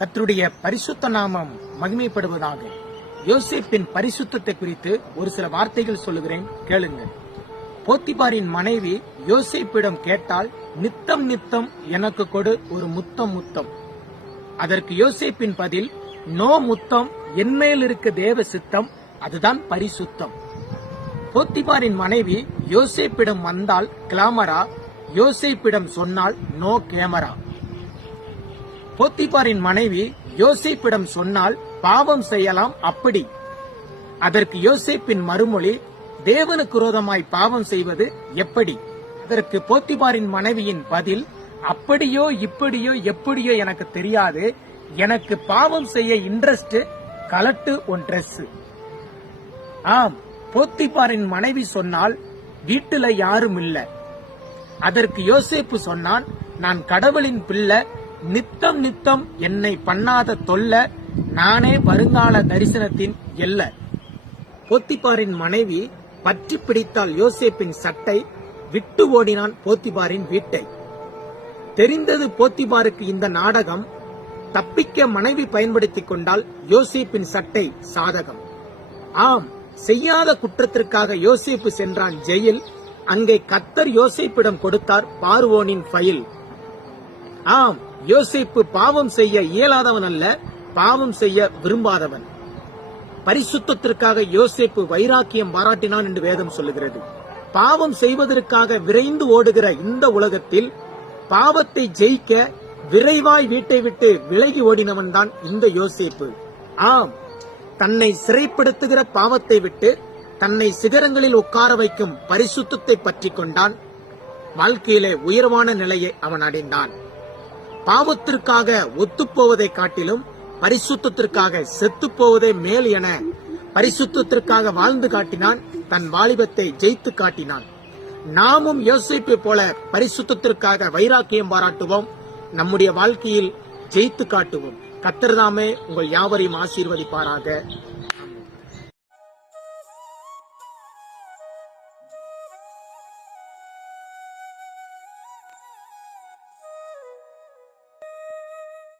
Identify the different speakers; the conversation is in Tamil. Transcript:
Speaker 1: கத்தருடைய பரிசுத்த நாமம் மகிமைப்படுவதாக. யோசேப்பின் பரிசுத்தத்தை குறித்து ஒரு சில வார்த்தைகள் சொல்லுகிறேன் கேளுங்கள். போத்திபாரின் மனைவி யோசேப்பிடம் கேட்டால் நித்தம் நித்தம் எனக்கு கொடு ஒரு முத்தம் முத்தம். அதற்கு யோசேப்பின் பதில் நோ முத்தம் என்மேல் இருக்க தேவ சித்தம் அதுதான் பரிசுத்தம். போத்திபாரின் மனைவி யோசேப்பிடம் வந்தால் கிளாமரா? யோசேப்பிடம் சொன்னால் நோ கேமரா. போத்திபாரின் மனைவி யோசிப்பிடம் சொன்னால் பாவம் செய்யலாம் அப்படி. அதற்கு யோசிப்பின் மறுமொழி தேவனுக்கு விரோதமாய் பாவம் செய்வது எப்படி? அதற்கு போத்திபாரின் மனைவியின் பதில் அப்படியோ இப்படியோ எப்படியோ எனக்கு தெரியாது. எனக்கு பாவம் செய்ய இன்ட்ரெஸ்ட் கலட்டு ஒன் ட்ரெஸ் ஆம் போத்திபாரின் மனைவி சொன்னால் வீட்டுல யாரும் இல்ல. அதற்கு யோசேப்பு சொன்னான் நான் கடவுளின் பிள்ளை நித்தம் நித்தம் என்னை பண்ணாத தொல்ல நானே வருங்கால தரிசனத்தின் எல்ல. போத்திபாரின் மனைவி பற்றி பிடித்தால் யோசேப்பின் சட்டை விட்டு ஓடினான் போத்திபாரின் வீட்டை. தெரிந்தது போத்திபாருக்கு இந்த நாடகம் தப்பிக்க மனைவி பயன்படுத்திக் கொண்டால் யோசேப்பின் சட்டை சாதகம். ஆம் செய்யாத குற்றத்திற்காக யோசேப்பு சென்றான் ஜெயில் அங்கே கத்தர் யோசேப்பிடம் கொடுத்தார் பார்வோனின் ஃபைல். ஆம் யோசிப்பு பாவம் செய்ய இயலாதவன் அல்ல பாவம் செய்ய விரும்பாதவன். பரிசுத்தத்திற்காக யோசிப்பு வைராக்கியம் பாராட்டினான் என்று வேதம் சொல்லுகிறது. பாவம் செய்வதற்காக விரைந்து ஓடுகிற இந்த உலகத்தில் பாவத்தை ஜெயிக்க விரைவாய் வீட்டை விட்டு விலகி ஓடினவன் தான் இந்த யோசிப்பு. ஆம் தன்னை சிறைப்படுத்துகிற பாவத்தை விட்டு தன்னை சிகரங்களில் உட்கார வைக்கும் பரிசுத்தத்தை பற்றி கொண்டான். வாழ்க்கையிலே உயர்வான நிலையை அவன் அடைந்தான். பாவத்திற்காக ஒத்துப்போவதை காட்டிலும் பரிசுத்தத்திற்காக செத்துப்போவதே மேல் என பரிசுத்திற்காக வாழ்ந்து காட்டினான் தன் வாலிபத்தை ஜெயித்து காட்டினான். நாமும் யோசிப்பை போல பரிசுத்திற்காக வைராக்கியம் பாராட்டுவோம் நம்முடைய வாழ்க்கையில் ஜெயித்து காட்டுவோம். கத்தர்தாமே உங்கள் யாவரையும் ஆசீர்வதிப்பாராக.